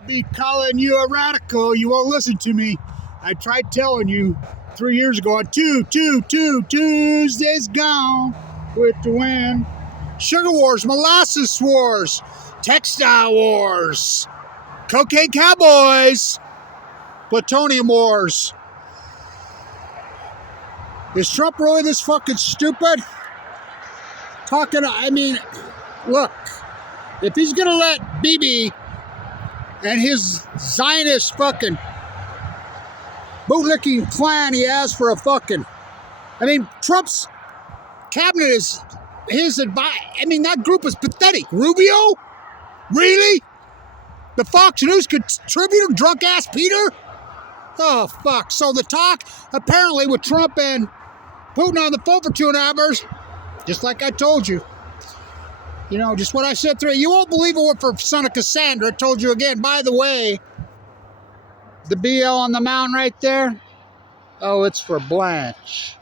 I'll be calling you a radical. You won't listen to me. I tried telling you 3 years ago on Tuesdays gone with the wind. Sugar wars, molasses wars, textile wars, cocaine cowboys, plutonium wars. Is Trump really this fucking stupid? Look, if he's gonna let Bibi and his Zionist fucking bootlicking plan he has for a fucking, Trump's cabinet is his advice. That group is pathetic. Rubio? Really? The Fox News contributor, drunk ass Peter? Oh, fuck. So the talk, apparently, with Trump and Putin on the phone for 2.5 hours, just like I told you. You know, just what I said through. You won't believe it went for son of Cassandra. I told you again. By the way, the BL on the mountain right there, oh, it's for Blanche.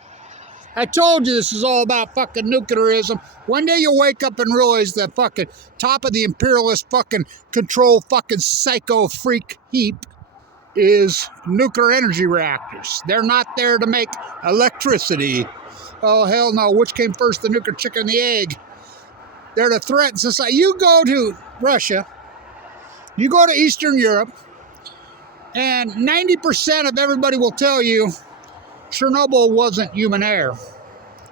I told you this is all about fucking nuclearism. One day you'll wake up and realize the fucking top of the imperialist fucking control fucking psycho freak heap is nuclear energy reactors. They're not there to make electricity. Oh, hell no. Which came first, the nuclear chicken and the egg? They're to threaten society. You go to Russia, you go to Eastern Europe, and 90% of everybody will tell you Chernobyl wasn't human error.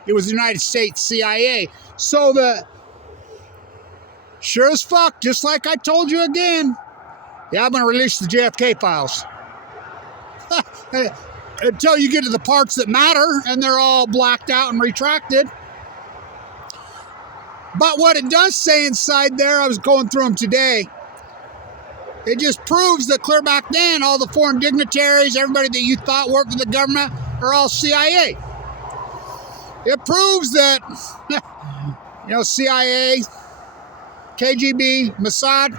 It was the United States CIA. So sure as fuck, just like I told you again, yeah, I'm going to release the JFK files. Until you get to the parts that matter, and they're all blacked out and retracted. But what it does say inside there, I was going through them today, it just proves that clear back then, all the foreign dignitaries, everybody that you thought worked for the government, are all CIA. It proves that, CIA, KGB, Mossad,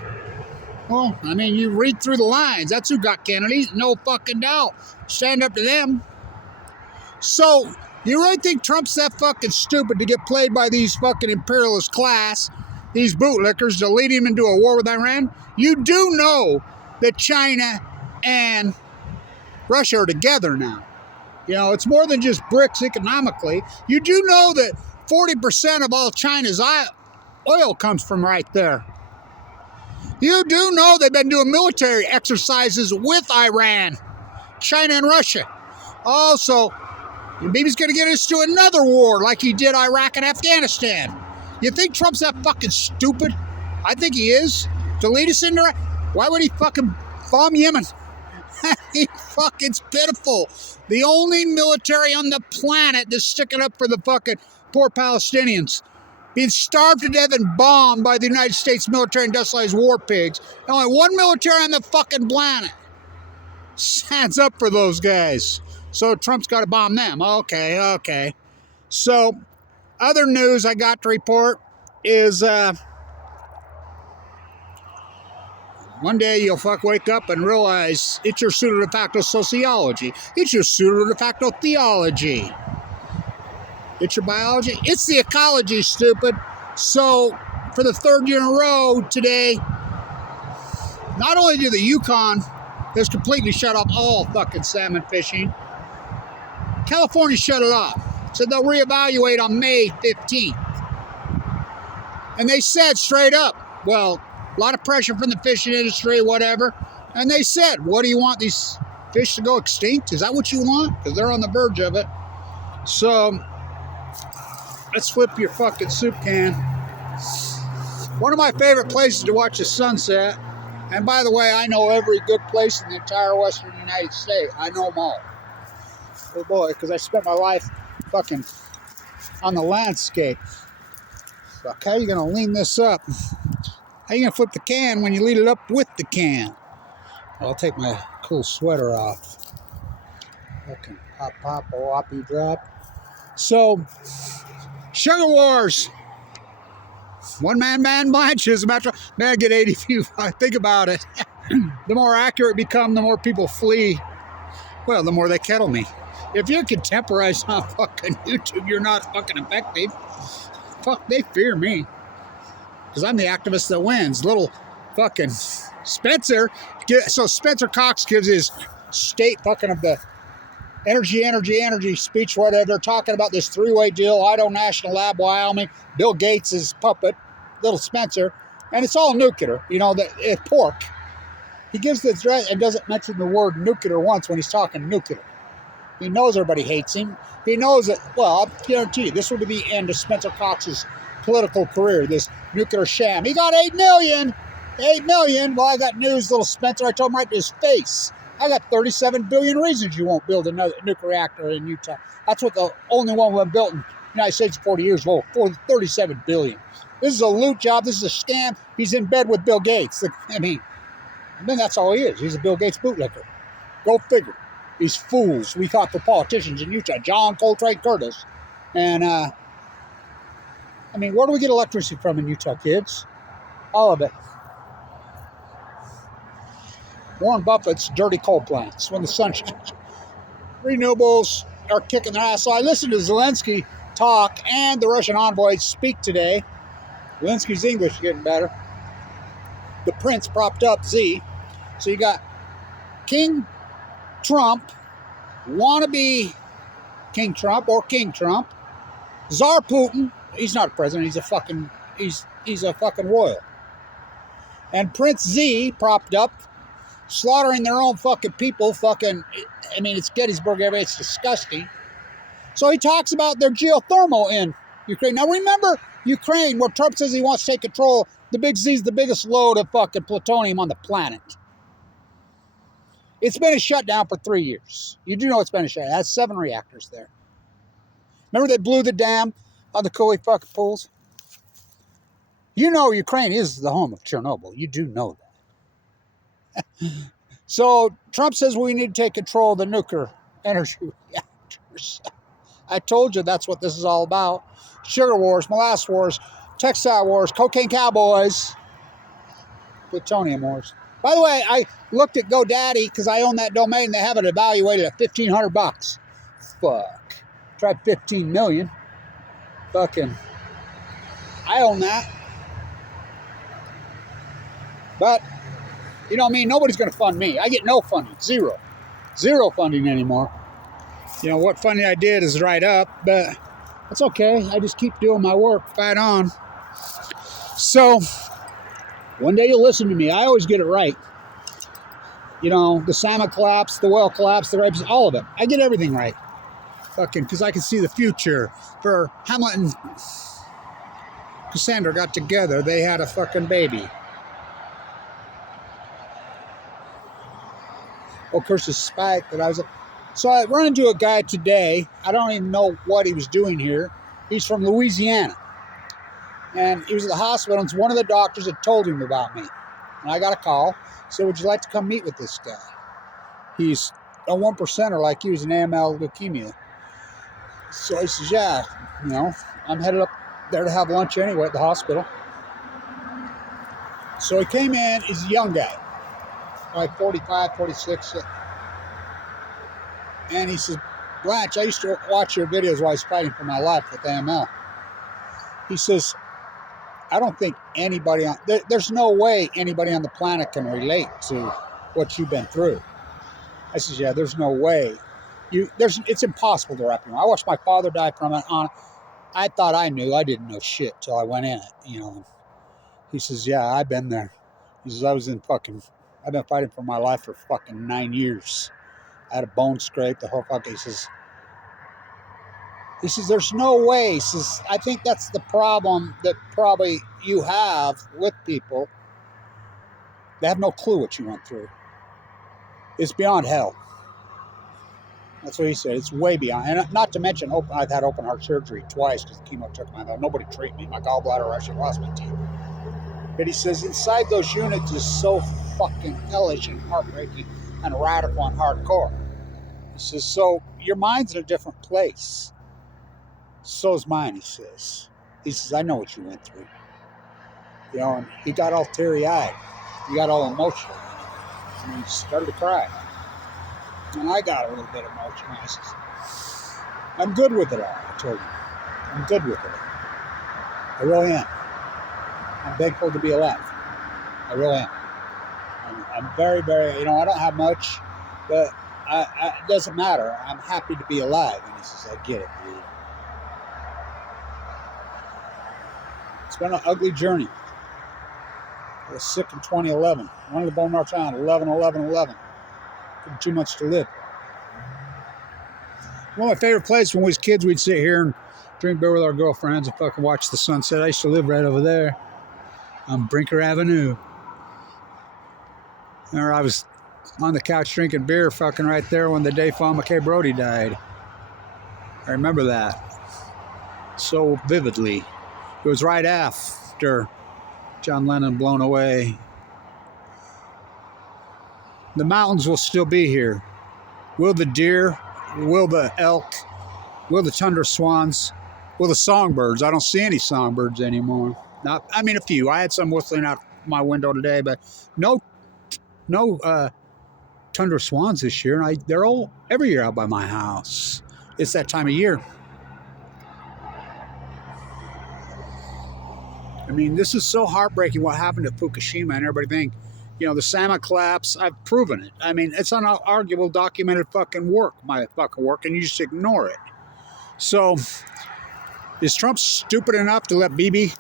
well, you read through the lines. That's who got Kennedy. No fucking doubt. Stand up to them. So, you really think Trump's that fucking stupid to get played by these fucking imperialist class, these bootlickers, to lead him into a war with Iran? You do know that China and Russia are together now. It's more than just BRICS economically. You do know that 40% of all China's oil comes from right there. You do know they've been doing military exercises with Iran, China, and Russia. Also, Bibi's going to get us to another war like he did Iraq and Afghanistan. You think Trump's that fucking stupid? I think he is. To lead us into... Why would he fucking bomb Yemen? It's pitiful. The only military on the planet that's sticking up for the fucking poor Palestinians. Being starved to death and bombed by the United States military industrialized war pigs. Only one military on the fucking planet stands up for those guys. So Trump's got to bomb them. Okay. So, other news I got to report is one day you'll wake up and realize it's your pseudo de facto sociology. It's your pseudo de facto theology. It's your biology. It's the ecology, stupid. So, for the 3rd year in a row today, not only do the Yukon has completely shut off all fucking salmon fishing, California shut it off. Said they'll reevaluate on May 15th. And they said straight up, well, a lot of pressure from the fishing industry, whatever. And they said, what do you want these fish to go extinct? Is that what you want? Because they're on the verge of it. So, let's flip your fucking soup can. One of my favorite places to watch the sunset, and by the way, I know every good place in the entire western United States. I know them all. Oh boy, because I spent my life fucking on the landscape. Fuck, how are you going to lean this up? How are you going to flip the can when you lead it up with the can? I'll take my cool sweater off. Fucking pop, whoppy drop. So, Sugar Wars. One man Blanche is about to... Man, I get 80 views. I think about it. The more accurate it become, the more people flee. Well, the more they kettle me. If you're contemporized on fucking YouTube, you're not fucking effective. Fuck, they fear me. Because I'm the activist that wins. Little fucking Spencer, so Spencer Cox gives his state fucking of the energy speech, whatever. They're talking about this three-way deal, Idaho National Lab, Wyoming, Bill Gates' puppet, little Spencer, and it's all nuclear, you know, pork. He gives the threat and doesn't mention the word nuclear once when he's talking nuclear. He knows everybody hates him. He knows that, well, I guarantee you, this will be the end of Spencer Cox's political career, this nuclear sham. He got 8 million. 8 million. Well, I got news, little Spencer. I told him right to his face. I got 37 billion reasons you won't build another nuclear reactor in Utah. That's what the only one we've built in the United States in 40 years. Well, 37 billion. This is a loot job. This is a scam. He's in bed with Bill Gates. I mean, then that's all he is. He's a Bill Gates bootlicker. Go figure. These fools we caught for politicians in Utah. John Coltrane Curtis. And, I mean, where do we get electricity from in Utah, kids? All of it. Warren Buffett's dirty coal plants when the sun shines. Renewables are kicking their ass. So I listened to Zelensky talk and the Russian envoys speak today. Zelensky's English is getting better. The prince propped up Z. So you got King Trump, wannabe King Trump or King Trump, Tsar Putin. He's not a president. He's a fucking royal. And Prince Z propped up, slaughtering their own fucking people. Fucking, I mean, it's Gettysburg area. It's disgusting. So he talks about their geothermal in Ukraine. Now remember Ukraine, where Trump says he wants to take control. The Big Z's the biggest load of fucking plutonium on the planet. It's been a shutdown for 3 years. You do know it's been a shutdown. It has 7 reactors there. Remember they blew the dam on the Kool fucking pools? You know Ukraine is the home of Chernobyl. You do know that. So Trump says we need to take control of the nuclear energy reactors. I told you that's what this is all about. Sugar wars, molasses wars, textile wars, cocaine cowboys, plutonium wars. By the way, I looked at GoDaddy because I own that domain. They have it evaluated at $1,500. Fuck. Tried 15 million. Fucking. I own that. But, you know what I mean? Nobody's going to fund me. I get no funding. Zero. Zero funding anymore. You know, what funding I did is right up, but that's okay. I just keep doing my work. Fight on. So, one day you'll listen to me. I always get it right. You know, the salmon collapse, the whale collapse, the rapes, all of it. I get everything right. Fucking, because I can see the future. For Hamlet and Cassandra got together, they had a fucking baby. Oh, curse is Spike that I was... So I run into a guy today. I don't even know what he was doing here. He's from Louisiana. And he was at the hospital, and one of the doctors had told him about me. And I got a call. Said, would you like to come meet with this guy? He's a 1%er like you. He's an AML leukemia. So he says, yeah, you know, I'm headed up there to have lunch anyway at the hospital. So he came in. He's a young guy. Like 45, 46. And he says, Blanche, I used to watch your videos while I was fighting for my life with AML. He says, I don't think anybody on... There's no way anybody on the planet can relate to what you've been through. I says, yeah, there's no way. It's impossible to wrap your mind. I watched my father die from it on... I thought I knew. I didn't know shit till I went in it, you know. He says, yeah, I've been there. He says, I've been fighting for my life for fucking 9 years. I had a bone scrape, the whole fucking... He says, there's no way. He says, I think that's the problem that probably you have with people. They have no clue what you went through. It's beyond hell. That's what he said. It's way beyond. And not to mention, I've had open heart surgery twice because the chemo took my health. Nobody treated me. My gallbladder actually lost my teeth. But he says, inside those units is so fucking hellish and heartbreaking and radical and hardcore. He says, so your mind's in a different place. So's mine, he says. He says, I know what you went through. You know, and he got all teary-eyed. He got all emotional. And he started to cry. And I got a little bit emotional. I says, I'm good with it all, I told him. I'm good with it. I really am. I'm thankful to be alive. I really am. I'm very, very, you know, I don't have much, but it doesn't matter. I'm happy to be alive. And he says, I get it, dude. It's been an ugly journey. I was sick in 2011. Went to the bone marrow town, 11/11/11. 2 months to live. One of my favorite places when we was kids, we'd sit here and drink beer with our girlfriends and fucking watch the sunset. I used to live right over there on Brinker Avenue. Remember, I was on the couch drinking beer fucking right there when the day Fawn McKay Brody died. I remember that so vividly. It was right after John Lennon blown away. The mountains will still be here. Will the deer? Will the elk? Will the tundra swans? Will the songbirds? I don't see any songbirds anymore. Not, I mean, a few. I had some whistling out my window today, but no tundra swans this year. And they're all every year out by my house. It's that time of year. I mean, this is so heartbreaking what happened to Fukushima, and everybody think, you know, the salmon collapse, I've proven it. I mean, it's unarguable, documented fucking work, my fucking work, and you just ignore it. So, is Trump stupid enough to let Bibi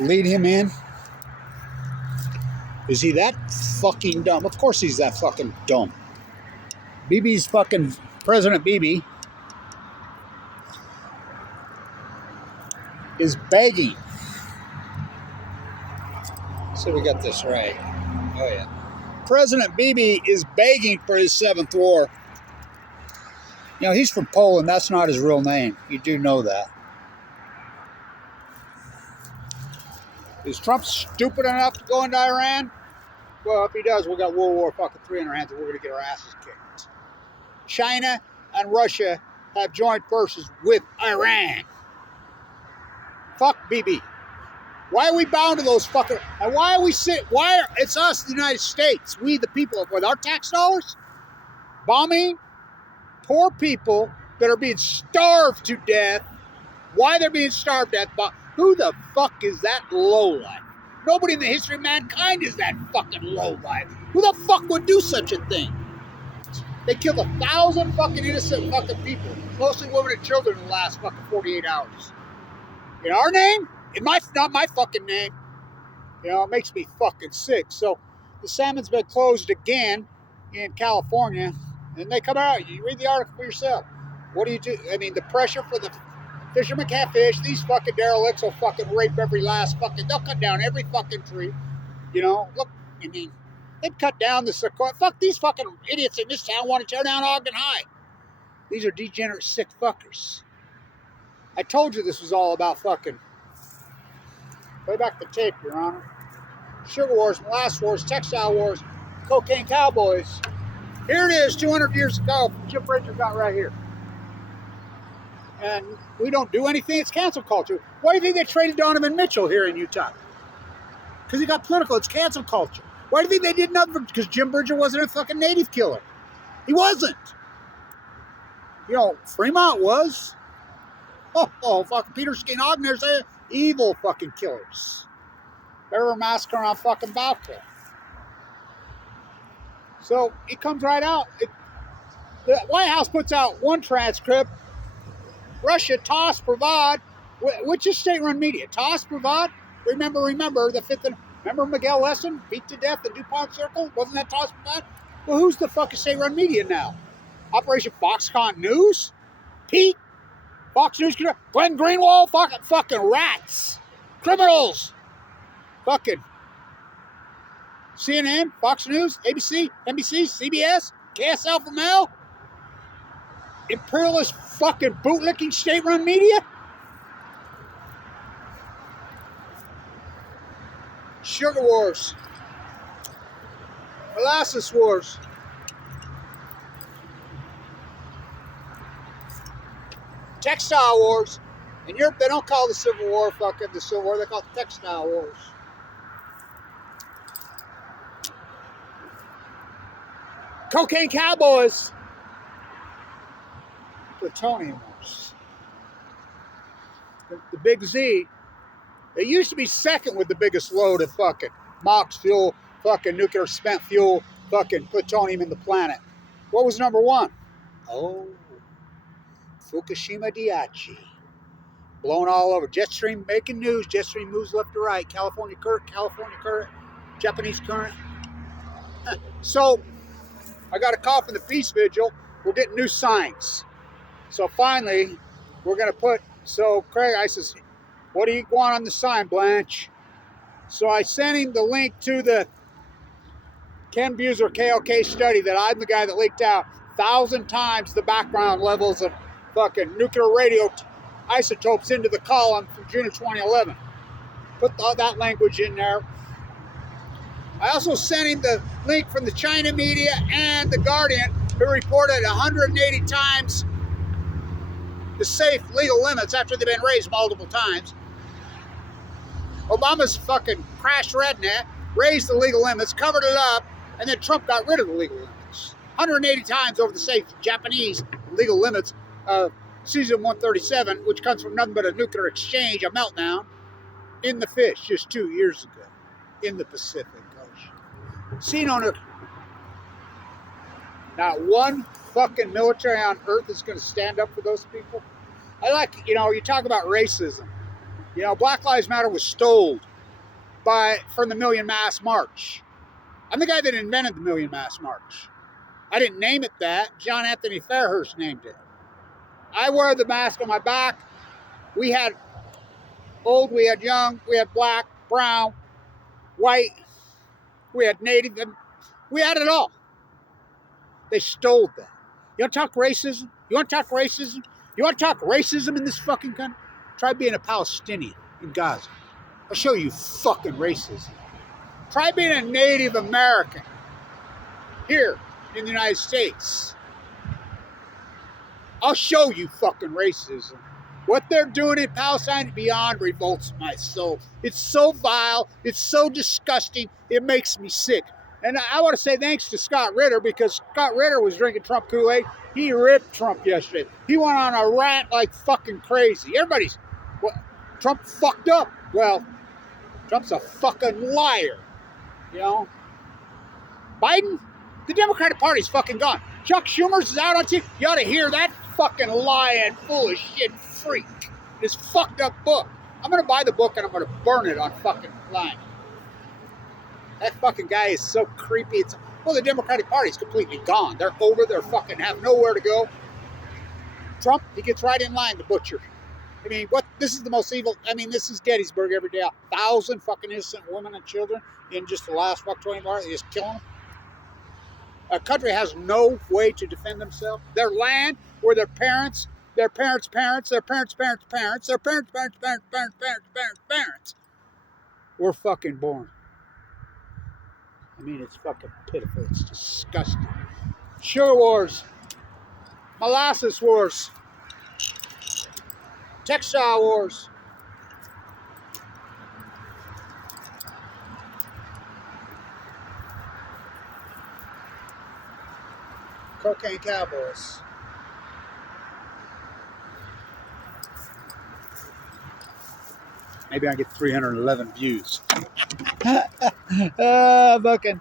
lead him in? Is he that fucking dumb? Of course he's that fucking dumb. Bibi's fucking, President Bibi is begging. So we got this right. Oh yeah. President Bibi is begging for his 7th war. You know, he's from Poland. That's not his real name. You do know that. Is Trump stupid enough to go into Iran? Well, if he does, we got World War fucking 3 in our hands and we're going to get our asses kicked. China and Russia have joined forces with Iran. Fuck Bibi. Why are we bound to those fucking... And why are we it's us, the United States, we the people, with our tax dollars, bombing poor people that are being starved to death. Why they're being starved to death? Who the fuck is that lowlife? Nobody in the history of mankind is that fucking lowlife. Who the fuck would do such a thing? They killed 1,000 fucking innocent fucking people, mostly women and children, in the last fucking 48 hours. In our name? Not my fucking name. You know, it makes me fucking sick. So the salmon's been closed again in California, and they come out. You read the article for yourself. What do you do? I mean, the pressure for the fishermen can't fish. These fucking derelicts will fucking rape every last fucking... They'll cut down every fucking tree. You know, look, I mean, they've cut down the sequoia. Fuck, these fucking idiots in this town want to tear down Ogden High. These are degenerate, sick fuckers. I told you this was all about fucking... Play back the tape, Your Honor. Sugar wars, molasses wars, textile wars, cocaine cowboys. Here it is, 200 years ago. Jim Bridger got right here. And we don't do anything. It's cancel culture. Why do you think they traded Donovan Mitchell here in Utah? Because he got political. It's cancel culture. Why do you think they did nothing? Because Jim Bridger wasn't a fucking native killer. He wasn't. You know, Fremont was. Oh, fucking Peter Skin Ogden, there's a evil fucking killers. They were massacring on fucking Balco. So it comes right out. The White House puts out one transcript. Russia, TASS, Provad, which is state-run media. TASS, Provad, remember the fifth. Remember Miguel Lesson beat to death in DuPont Circle? Wasn't that TASS, Provad? Well, who's the fucking state-run media now? Operation Foxconn News? Pete? Fox News, Glenn Greenwald, fucking rats, criminals, fucking CNN, Fox News, ABC, NBC, CBS, KSL from Mel, imperialist fucking bootlicking state-run media. Sugar wars, molasses wars. Textile wars. In Europe, they don't call the Civil War fucking the Civil War. They call it the Textile Wars. Cocaine cowboys. Plutonium wars. The big Z. It used to be second with the biggest load of fucking MOX fuel fucking nuclear spent fuel, fucking plutonium in the planet. What was number one? Oh, Fukushima Daiichi. Blown all over. Jetstream making news. Jetstream moves left to right. California current, Japanese current. So, I got a call from the peace vigil. We're getting new signs. So finally, we're going to put, so Craig, I says, what do you want on the sign, Blanche? So I sent him the link to the Ken Buser KLK study that I'm the guy that leaked out 1,000 times the background levels of fucking nuclear radio isotopes into the column from June of 2011. Put all that language in there. I also sent him the link from the China media and the Guardian, who reported 180 times the safe legal limits after they've been raised multiple times. Obama's fucking crashed redneck, raised the legal limits, covered it up, and then Trump got rid of the legal limits. 180 times over the safe Japanese legal limits of Season 137, which comes from nothing but a nuclear exchange, a meltdown, in the fish just 2 years ago in the Pacific Ocean. Seen on a... Not one fucking military on earth is going to stand up for those people. I like, you know, you talk about racism. You know, Black Lives Matter was stole from the Million Mass March. I'm the guy that invented the Million Mass March. I didn't name it that. John Anthony Fairhurst named it. I wear the mask on my back. We had old, we had young, we had black, brown, white, we had native, we had it all. They stole that. You want to talk racism? You want to talk racism? You want to talk racism in this fucking country? Try being a Palestinian in Gaza. I'll show you fucking racism. Try being a Native American here in the United States. I'll show you fucking racism. What they're doing in Palestine beyond revolts my soul. It's so vile. It's so disgusting. It makes me sick. And I want to say thanks to Scott Ritter, because Scott Ritter was drinking Trump Kool-Aid. He ripped Trump yesterday. He went on a rant like fucking crazy. Everybody's, well, Trump fucked up. Well, Trump's a fucking liar. You know? Biden, the Democratic Party's fucking gone. Chuck Schumer's is out on TV. You ought to hear that fucking lying, full of shit freak. This fucked up book. I'm going to buy the book and I'm going to burn it on fucking line. That fucking guy is so creepy. Well, the Democratic Party's completely gone. They're over. They're fucking have nowhere to go. Trump, he gets right in line, the butcher. I mean, what? This is the most evil. I mean, this is Gettysburg every day. 1,000 fucking innocent women and children in just the last 24 hours. They just killing them. A country has no way to defend themselves. Their land, where their parents, their parents' parents, their parents' parents' parents, their parents' parents' parents' parents' parents' parents' parents were fucking born. I mean, it's fucking pitiful. It's disgusting. Sugar wars, molasses wars, textile wars. Cocaine cowboys. Maybe I get 311 views. Fucking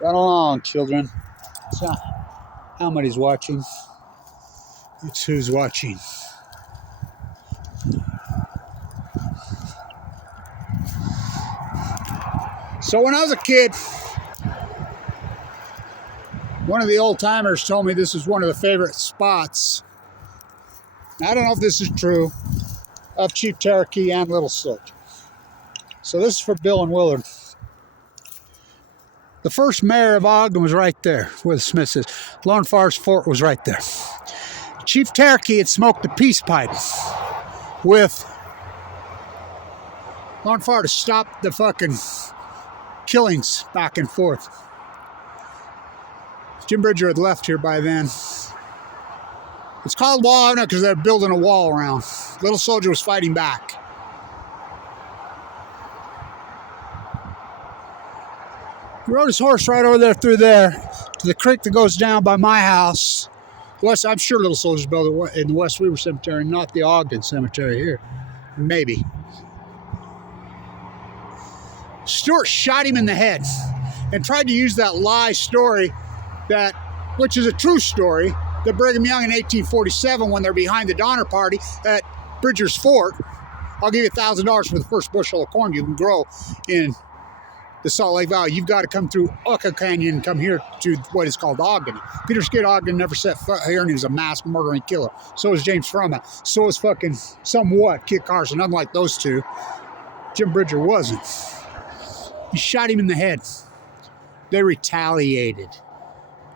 run along, children. So, how many's watching? It's who's watching. So when I was a kid, one of the old timers told me this was one of the favorite spots. I don't know if this is true, of Chief Cherokee and Little Soldier. So this is for Bill and Willard. The first mayor of Ogden was right there, where the Smith is. Lone Forest Fort was right there. Chief Cherokee had smoked the peace pipe with Lone Forest to stop the fucking killings back and forth. Jim Bridger had left here by then. It's called Wall because they're building a wall around. Little Soldier was fighting back. He rode his horse right over there through there to the creek that goes down by my house. West, I'm sure Little Soldier's built in the West Weaver Cemetery, not the Ogden Cemetery here. Maybe. Stewart shot him in the head. and tried to use that lie story, which is a true story, that Brigham Young in 1847, when they're behind the Donner Party at Bridger's Fort, I'll give you $1,000 for the first bushel of corn you can grow in the Salt Lake Valley. You've got to come through Uka Canyon and come here to what is called Ogden. Peter Skid Ogden never set foot here, and he was a mass murdering killer. So was James Fruma. So was fucking somewhat Kit Carson. Unlike those two, Jim Bridger wasn't. He shot him in the head. They retaliated.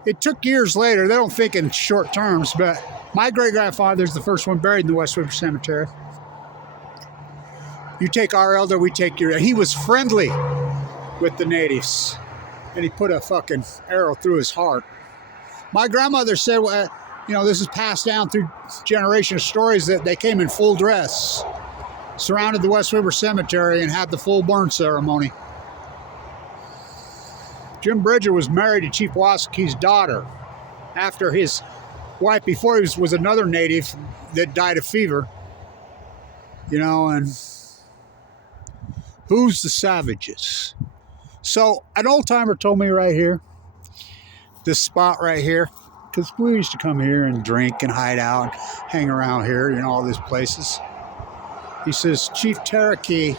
It took years later. They don't think in short terms, but my great-grandfather's the first one buried in the West River Cemetery. You take our elder, we take your... He was friendly with the natives, and he put a fucking arrow through his heart. My grandmother said, you know, this is passed down through generations of stories, that they came in full dress, surrounded the West River Cemetery, and had the full burn ceremony. Jim Bridger was married to Chief Wasaki's daughter after his wife before he was another native that died of fever. You know, and who's the savages? So an old timer told me right here, this spot right here, because we used to come here and drink and hide out and hang around here, you know, all these places. He says Chief Cherokee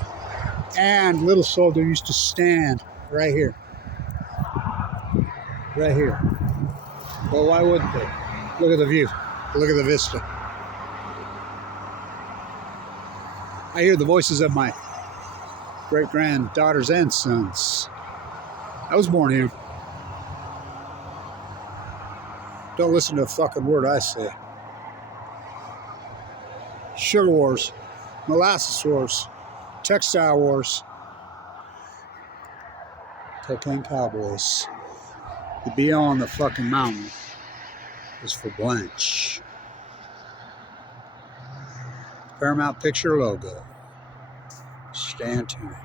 and Little Soldier used to stand right here. Right here. Well, why wouldn't they? Look at the view. Look at the vista. I hear the voices of my great-granddaughters and sons. I was born here. Don't listen to a fucking word I say. Sugar wars, molasses wars, textile wars, cocaine cowboys. The BL on the fucking mountain is for Blanche. Paramount Picture logo. Stand tuned.